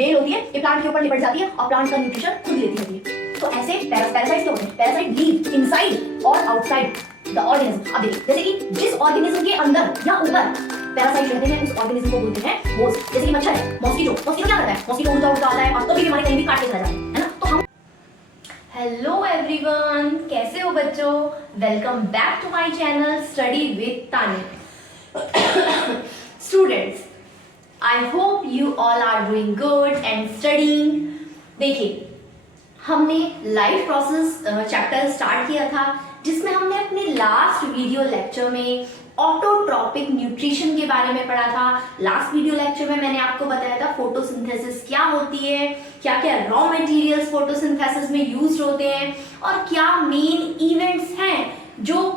Bell होती है, ये प्लांट के ऊपर लिपट जाती है और प्लांट का न्यूट्रिशन खुद लेती रहती है। तो ऐसे पैरासाइट्स क्या होते हैं? पैरासाइट लीव इनसाइड और आउटसाइड द ऑर्गेनिज्म। अब देखिए, जैसे कि जिस ऑर्गेनिज्म के अंदर या ऊपर पैरासाइट रहते हैं उस ऑर्गेनिज्म को बोलते हैं होस्ट। जैसे कि मच्छर है, मॉस्किटो क्या करता है? मॉस्किटो उड़ता आता है और कभी भी हमारे कहीं भी काट के चला जाता है ना। तो हम हेलो एवरीवन, कैसे हो बच्चों? Welcome back to my channel study with Tani. Students, I hope you all are doing good and studying. देखिए, हमने लाइफ प्रोसेस चैप्टर स्टार्ट किया था, जिसमें हमने अपने लास्ट वीडियो लेक्चर में ऑटोट्रॉपिक न्यूट्रिशन के बारे में पढ़ा था। लास्ट वीडियो लेक्चर में मैंने आपको बताया था फोटोसिंथेसिस क्या होती है, क्या क्या रॉ मटेरियल्स फोटोसिंथेसिस में यूज होते हैं और क्या मेन इवेंट्स हैं जो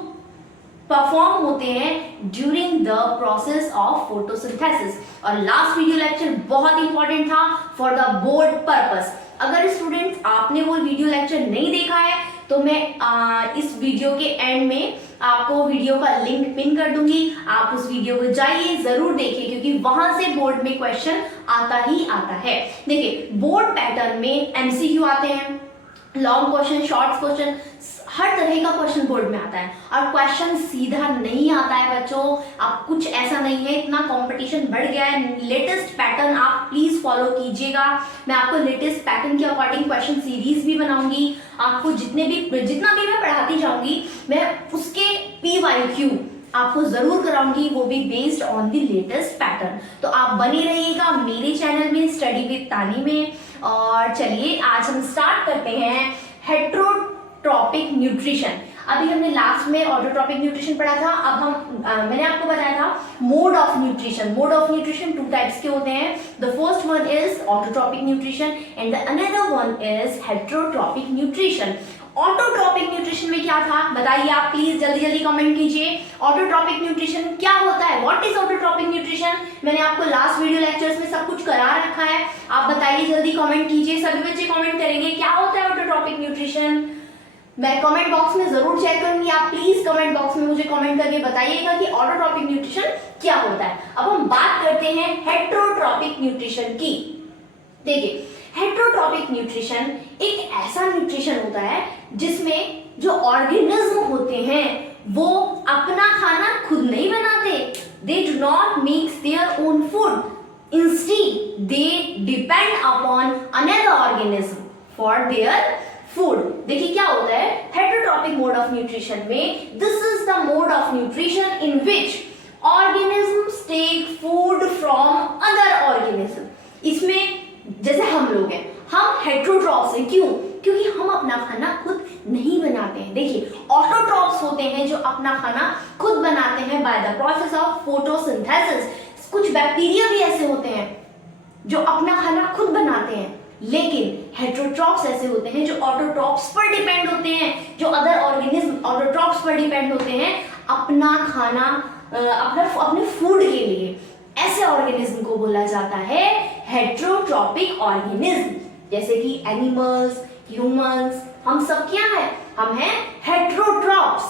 परफॉर्म होते हैं during the process of photosynthesis. और लास्ट वीडियो लेक्चर बहुत इंपॉर्टेंट था फॉर द बोर्ड पर्पस। अगर स्टूडेंट्स आपने वो वीडियो लेक्चर नहीं देखा है तो मैं इस वीडियो के एंड में आपको वीडियो का लिंक पिन कर दूंगी, आप उस वीडियो को जाइए, जरूर देखिए, क्योंकि वहां से बोर्ड में क्वेश्चन आता ही आता है। देखिए, बोर्ड पैटर्न में एमसीक्यू आते हैं, लॉन्ग क्वेश्चन, शॉर्ट क्वेश्चन, हर तरह का क्वेश्चन बोर्ड में आता है। और क्वेश्चन सीधा नहीं आता है बच्चों, आप कुछ ऐसा नहीं है, इतना कंपटीशन बढ़ गया है। लेटेस्ट पैटर्न आप प्लीज फॉलो कीजिएगा। मैं आपको लेटेस्ट पैटर्न के अकॉर्डिंग क्वेश्चन सीरीज भी बनाऊंगी। आपको जितना भी मैं पढ़ाती जाऊंगी, मैं उसके PYQ आपको जरूर कराऊंगी, वो भी based on the latest pattern. तो आप बने रहिएगा मेरे चैनल में स्टडी विद तानी में। और चलिए, आज हम स्टार्ट करते हैं हेट्रोट्रॉपिक न्यूट्रिशन। अभी हमने लास्ट में ऑटोट्रॉपिक न्यूट्रिशन पढ़ा था। अब मैंने आपको बताया था mode of nutrition. Mode of nutrition two types के होते हैं। The first one is autotrophic nutrition and the another one is heterotrophic nutrition. Autotrophic nutrition में क्या था बताइए आप, प्लीज जल्दी जल्दी कमेंट कीजिए। ऑटोट्रॉपिक न्यूट्रिशन क्या होता है? What is autotrophic nutrition? मैंने आपको लास्ट वीडियो लेक्चर्स में सब कुछ करा रखा है, आप बताइए, जल्दी कमेंट कीजिए। सभी बच्चे कमेंट करेंगे क्या होता है ऑटोट्रॉपिक न्यूट्रिशन। मैं कमेंट बॉक्स में जरूर चेक करूंगी, आप प्लीज कमेंट बॉक्स में मुझे कमेंट करके बताइएगा कि ऑटोट्रॉपिक न्यूट्रिशन क्या होता है। अब हम बात करते हैं हेट्रोट्रॉपिक न्यूट्रिशन की। देखिए, हेट्रोट्रॉपिक न्यूट्रिशन एक ऐसा न्यूट्रिशन होता है जिसमें जो ऑर्गेनिज्म होते हैं वो अपना खाना खुद नहीं बनाते। They do not makes their own food, instead they depend upon another organism for their food. देखिए क्या होता है हेट्रोट्रॉपिक मोड ऑफ न्यूट्रिशन में, this is the mode of nutrition in which organisms take food from other organism. इसमें जैसे हम लोग हैं, हम हेट्रोट्रॉप्स हैं। क्यों? क्योंकि हम अपना खाना खुद नहीं बनाते हैं। देखिए, ऑटोट्रॉप्स होते हैं जो अपना खाना खुद बनाते हैं by the process of photosynthesis. कुछ बैक्टीरिया भी ऐसे होते हैं जो अपना खाना खुद बनाते हैं, लेकिन हेट्रोट्रॉप्स ऐसे होते हैं जो ऑटोट्रॉप्स पर डिपेंड होते हैं, जो अदर ऑर्गेनिज्म ऑटोट्रॉप्स पर डिपेंड होते हैं अपना खाना अपने फूड के लिए। ऐसे ऑर्गेनिज्म को बोला जाता है हेट्रोट्रॉपिक ऑर्गेनिज्म। जैसे कि एनिमल्स, ह्यूमंस, हम सब क्या है? हम हैं हेट्रोट्रॉप्स,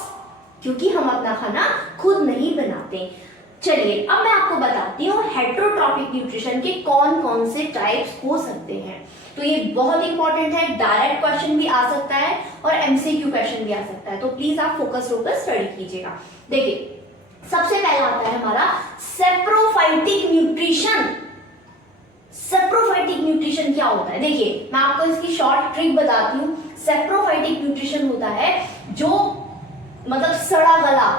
क्योंकि हम अपना खाना खुद नहीं बनाते। चलिए, अब मैं आपको बताती हूँ हेट्रोट्रॉपिक न्यूट्रिशन के कौन कौन से टाइप्स हो सकते हैं। तो ये बहुत इंपॉर्टेंट है, डायरेक्ट क्वेश्चन भी आ सकता है और MCQ क्वेश्चन भी आ सकता है, तो प्लीज आप फोकस होकर स्टडी कीजिएगा। देखिए, सबसे पहला आता है हमारा सेप्रोफाइटिक न्यूट्रिशन। सेप्रोफाइटिक न्यूट्रिशन क्या होता है? देखिए, मैं आपको इसकी शॉर्ट ट्रिक बताती हूँ। सेप्रोफाइटिक न्यूट्रिशन होता है जो मतलब सड़ा गला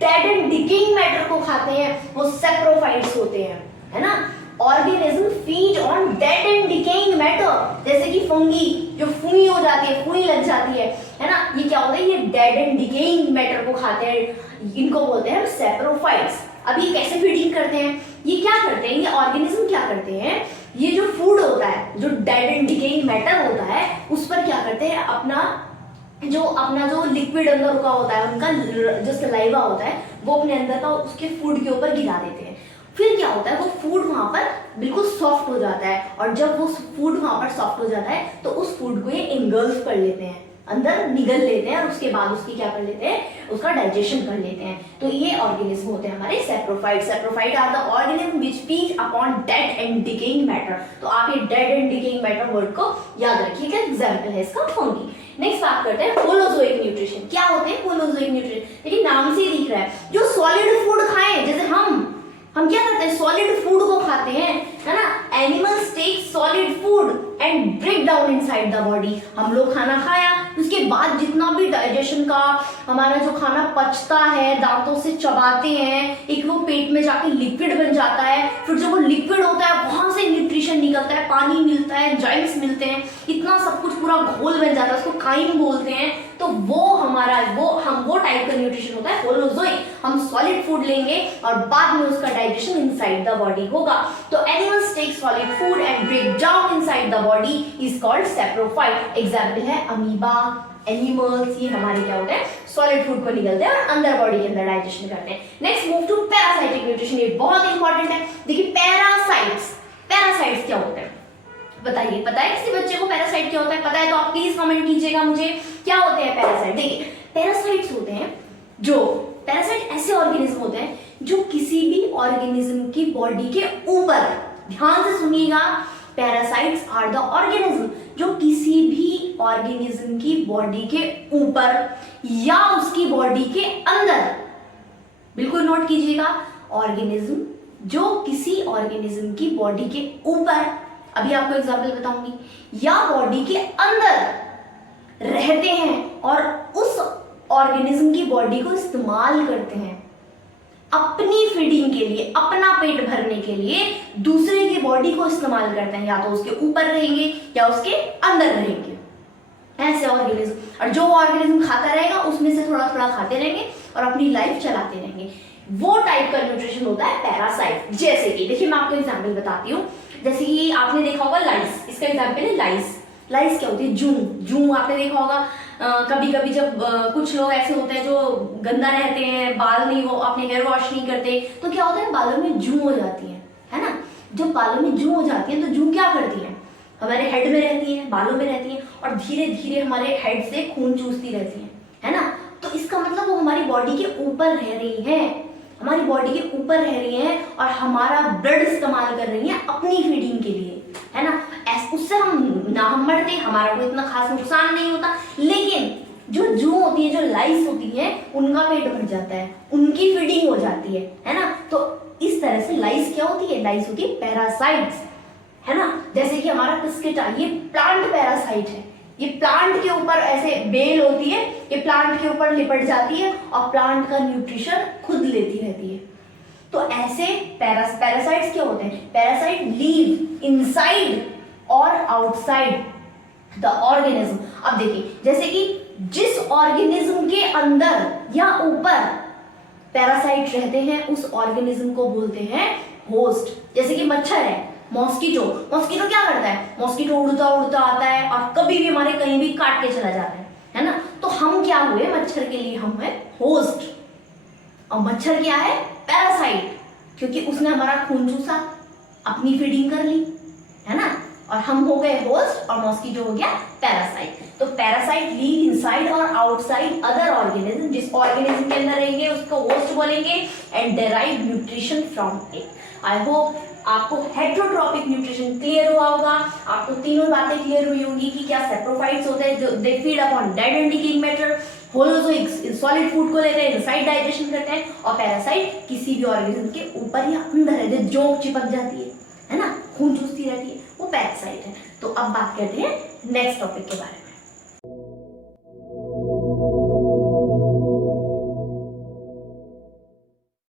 डेड एंड डिकेइंग मैटर को खाते हैं, वो सेप्रोफाइट्स होते हैं, है ना। Organism feed on dead and decaying matter, जैसे कि फंगी जो फुई हो जाती है, फुई लग जाती है ना। ये क्या होता है? ये डेड एंड डिकेइंग मैटर को खाते हैं, इनको बोलते हैं सेप्रोफाइट्स। अब ये कैसे फीडिंग करते हैं? ये क्या करते हैं? ये ऑर्गेनिज्म क्या करते हैं? ये जो फूड होता है, जो डेड एंड डिकेइंग मैटर होता है, उस पर क्या करते हैं? अपना जो लिक्विड अंदर रुका होता है, उनका जो सलाइवा होता है, वो अपने अंदर का उसके फूड के ऊपर गिरा देते हैं। फिर क्या होता है? वो फूड वहां पर बिल्कुल सॉफ्ट हो जाता है, और जब वो फूड वहां पर सॉफ्ट हो जाता है तो उस फूड को ये इंगल्फ कर लेते हैं अंदर निगल लेते हैं और उसके बाद उसकी क्या कर लेते हैं, उसका डाइजेशन कर लेते हैं। तो ये ऑर्गेनिज्म होते हैं हमारे saprophyte. Saprophyte are the organism which feed upon dead and decaying matter. तो आप ये dead and decaying matter word को याद रखिएगा, एग्जाम्पल है इसका फंगी। नेक्स्ट बात करते हैं होलोजोइक न्यूट्रिशन। क्या होते हैं होलोजोइक न्यूट्रिशन? देखिए नाम से ही दिख रहा है, जो सॉलिड फूड खाएं, जैसे हम क्या करते हैं, सॉलिड फूड को खाते हैं, है ना। Animals take solid food and break down inside the body. हम लोग खाना खाया, उसके बाद जितना भी डाइजेशन का हमारा जो खाना पचता है, दांतों से चबाते हैं, एक वो पेट में जाके लिक्विड बन जाता है। फिर जब वो लिक्विड होता है वहां से न्यूट्रिशन निकलता है, पानी मिलता है, एंजाइम्स मिलते हैं, इतना सब कुछ पूरा घोल बन जाता है, उसको काइम बोलते हैं। तो वो हमारा वो टाइप का न्यूट्रिशन होता है होलोजोइक। हम सॉलिड फूड लेंगे और बाद में उसका डाइजेशन इनसाइड द बॉडी होगा। तो animals take solid food and break down inside the body is called saprophyte. Example है अमीबा, एनिमल्स, ये हमारे क्या होते हैं, सॉलिड फूड को निगलते हैं और अंदर बॉडी के अंदर डाइजेशन करते हैं। Next move to parasitic nutrition. ये बहुत इंपॉर्टेंट है। देखिए पैरासाइट्स क्या होते हैं बताइए, पता है किसी बच्चे को पैरासाइट क्या होता है? पता है तो आप प्लीज कमेंट कीजिएगा मुझे, क्या होते हैं पैरासाइट। देखिए पैरासाइट्स होते हैं पैरासाइट ऐसे ऑर्गेनिज्म होते हैं जो किसी भी ऑर्गेनिज्म की बॉडी के ऊपर, ध्यान से सुनिएगा, पैरासाइट्स आर द ऑर्गेनिज्म जो किसी भी ऑर्गेनिज्म की बॉडी के ऊपर या उसकी बॉडी के अंदर, बिल्कुल नोट कीजिएगा, ऑर्गेनिज्म जो किसी ऑर्गेनिज्म की बॉडी के ऊपर, अभी आपको एग्जांपल बताऊंगी, या बॉडी के अंदर रहते हैं और उस ऑर्गेनिज्म की बॉडी को इस्तेमाल करते हैं अपनी फीडिंग के लिए, अपना पेट भरने के लिए दूसरे की बॉडी को इस्तेमाल करते हैं, या तो उसके ऊपर रहेंगे या उसके अंदर रहेंगे, ऐसे ऑर्गेनिज्म। और जो ऑर्गेनिज्म खाता रहेगा उसमें से थोड़ा थोड़ा खाते रहेंगे और अपनी लाइफ चलाते रहेंगे, वो टाइप का न्यूट्रिशन होता है पैरासाइट। जैसे कि देखिए मैं आपको एग्जांपल बताती हूँ, जैसे कि आपने देखा होगा लाइस, इसका एग्जांपल है लाइस। लाइस क्या होती है? जूं आपने देखा होगा। कभी कभी जब कुछ लोग ऐसे होते हैं जो गंदा रहते हैं, बाल नहीं, वो अपने हेयर वॉश नहीं करते, तो क्या होता है, बालों में जूं हो जाती है ना। जब बालों में जूं हो जाती है तो जूं क्या करती है, हमारे हेड में रहती है, बालों में रहती है और धीरे धीरे हमारे हेड से खून चूसती रहती है ना। तो इसका मतलब वो हमारी बॉडी के ऊपर रह रही है, हमारी बॉडी के ऊपर रह रही हैं और हमारा ब्लड इस्तेमाल कर रही हैं अपनी फीडिंग के लिए, है ना। उससे हम मरते, हमारा कोई इतना खास नुकसान नहीं होता, लेकिन जो जूं होती है, जो लाइस होती है, उनका पेट भर जाता है, उनकी फीडिंग हो जाती है ना। तो इस तरह से लाइस क्या होती है? लाइस होती है पैरासाइट्स, है ना। जैसे कि हमारा पिस्केटा, ये प्लांट पैरासाइट है, ये प्लांट के ऊपर ऐसे बेल होती है, ये प्लांट के ऊपर लिपट जाती है और प्लांट का न्यूट्रिशन खुद लेती रहती है। तो ऐसे पैरासाइट्स क्या होते हैं? पैरासाइट लीव इनसाइड और आउटसाइड द ऑर्गेनिज्म। अब देखिए, जैसे कि जिस ऑर्गेनिज्म के अंदर या ऊपर पैरासाइट रहते हैं उस ऑर्गेनिज्म को बोलते हैं होस्ट। जैसे कि मच्छर है, मॉस्किटो क्या करता है? मॉस्किटो उड़ता उड़ता आता है और कभी भी हमारे कहीं भी काट के चला जाता है ना। तो हम क्या हुए? मच्छर के लिए हम है होस्ट, और मच्छर क्या है? पैरासाइट, क्योंकि उसने हमारा खून चूसा, अपनी फीडिंग कर ली, है ना। और हम हो गए होस्ट और मॉस्किटो हो गया पैरासाइट। तो पैरासाइट लीव इनसाइड और आउटसाइड अदर ऑर्गेनिज्म। जिस ऑर्गेनिज्म के अंदर रहेंगे उसको होस्ट बोलेंगे and derive nutrition from it. I hope आपको हेटेरोट्रॉपिक न्यूट्रिशन क्लियर हुआ होगा, आपको तीनों बातें क्लियर हुई होंगी कि क्या सेप्रोफाइट्स होते हैं जो they feed upon dead and decaying matter, holozoics solid food को लेते हैं, इनसाइड डाइजेशन करते हैं, और पैरासाइट किसी भी ऑर्गेनिज्म के ऊपर या अंदर है, जो जोंक चिपक जाती है ना, खून चूसती रहती है, वो पैरासाइट है। तो अब बात करते हैं नेक्स्ट टॉपिक के बारे में।